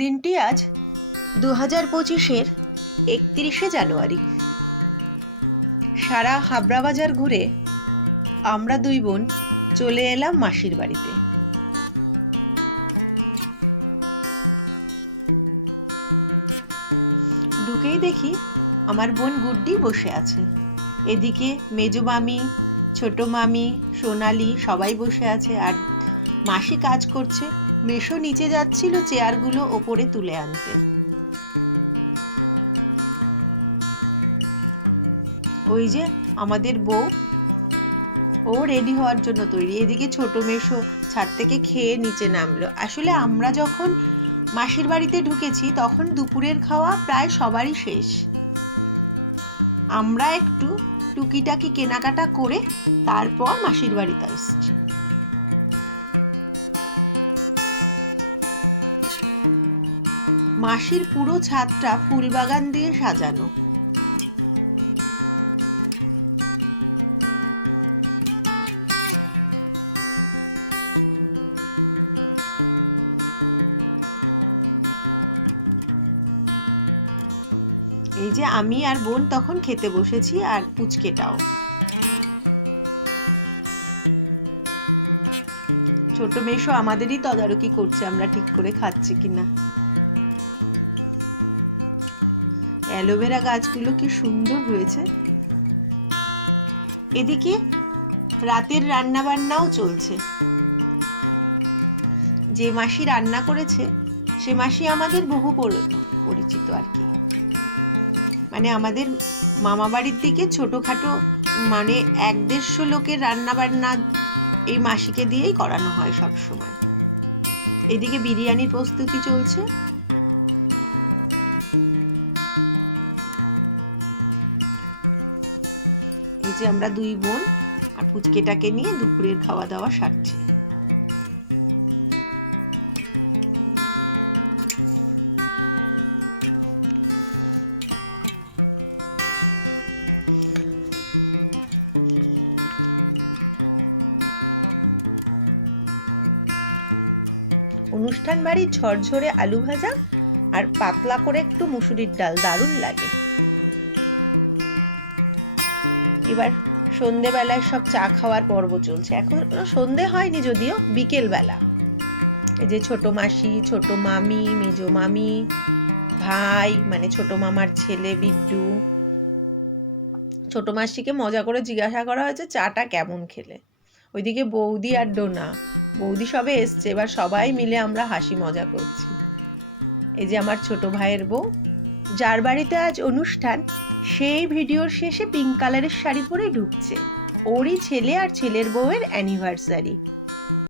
দিনটি আজ 2025-এর 31শে জানুয়ারি। সারা হাবড়া বাজার ঘুরে আমরা দুই বোন চলে এলাম মাসির বাড়িতে। ঢুকেই দেখি আমার বোন গুড্ডি বসে আছে। এদিকে মেজো মামি, ছোট মামি, সোনালি সবাই বসে আছে, আর মাসি কাজ করছে। মেশো নিচে যাচ্ছিল চেয়ারগুলো ওপরে তুলে আনতে। ওই যে আমাদের বউ, ও রেডি হওয়ার জন্য তৈরি। এদিকে ছোট মেশো ছাদ থেকে খেয়ে নিচে নামলো। আসলে আমরা যখন মাসির বাড়িতে ঢুকেছি তখন দুপুরের খাওয়া প্রায় সবারই শেষ। আমরা একটু টুকিটাকি কেনাকাটা করে তারপর মাসির বাড়িতে এসেছি। মাসির পুরো ছাদটা ফুল বাগান দিয়ে সাজানো। এই যে আমি আর বোন তখন খেতে বসেছি, আর পুচকেটাও। ছোট মেশো আমাদেরই তদারকি করছে আমরা ঠিক করে খাচ্ছি কিনা। অ্যালোভেরা গাছগুলো কি সুন্দর হয়েছে। এদিকে রাতের রান্না বান্নাও চলছে। যে মাসি রান্না করেছে সে মাসি আমাদের বহু পরিচিত আর কি। মানে আমাদের মামা বাড়ির দিকে ছোটখাটো, মানে 1-150 লোকের রান্না বান্না এই মাসিকে দিয়েই করানো হয় সব সময়। এদিকে বিরিয়ানির প্রস্তুতি চলছে। এই যে আমরা দুই বোন আর পুচকেটাকে নিয়ে দুপুরের খাওয়া দাওয়া সারছি। অনুষ্ঠান বাড়ির ঝরঝরে আলু ভাজা আর পাতলা করে একটু মুসুরির ডাল দারুণ লাগে। এবার সন্ধেবেলায় সব চা খাওয়ার পর্ব চলছে। এখন সন্ধে হয়নি যদিও, বিকেল বেলা। এই যে ছোট মাসি, ছোট মামি, মেজো মামি, ভাই মানে ছোট মামার ছেলে বিড্ডু। ছোট মাসিকে মজা করে জিজ্ঞাসা করা হয়েছে চাটা কেমন খেলে। ওইদিকে বৌদি আর ডোনা, বৌদি সবে এসছে। এবার সবাই মিলে আমরা হাসি মজা করছি। এই যে আমার ছোট ভাইয়ের বউ, যার বাড়িতে আজ অনুষ্ঠান, সেই ভিডিওর শেষে পিঙ্ক কালারের শাড়ি পরে ঢুকছে। ওরই ছেলে আর ছেলের বউয়ের অ্যানিভার্সারি।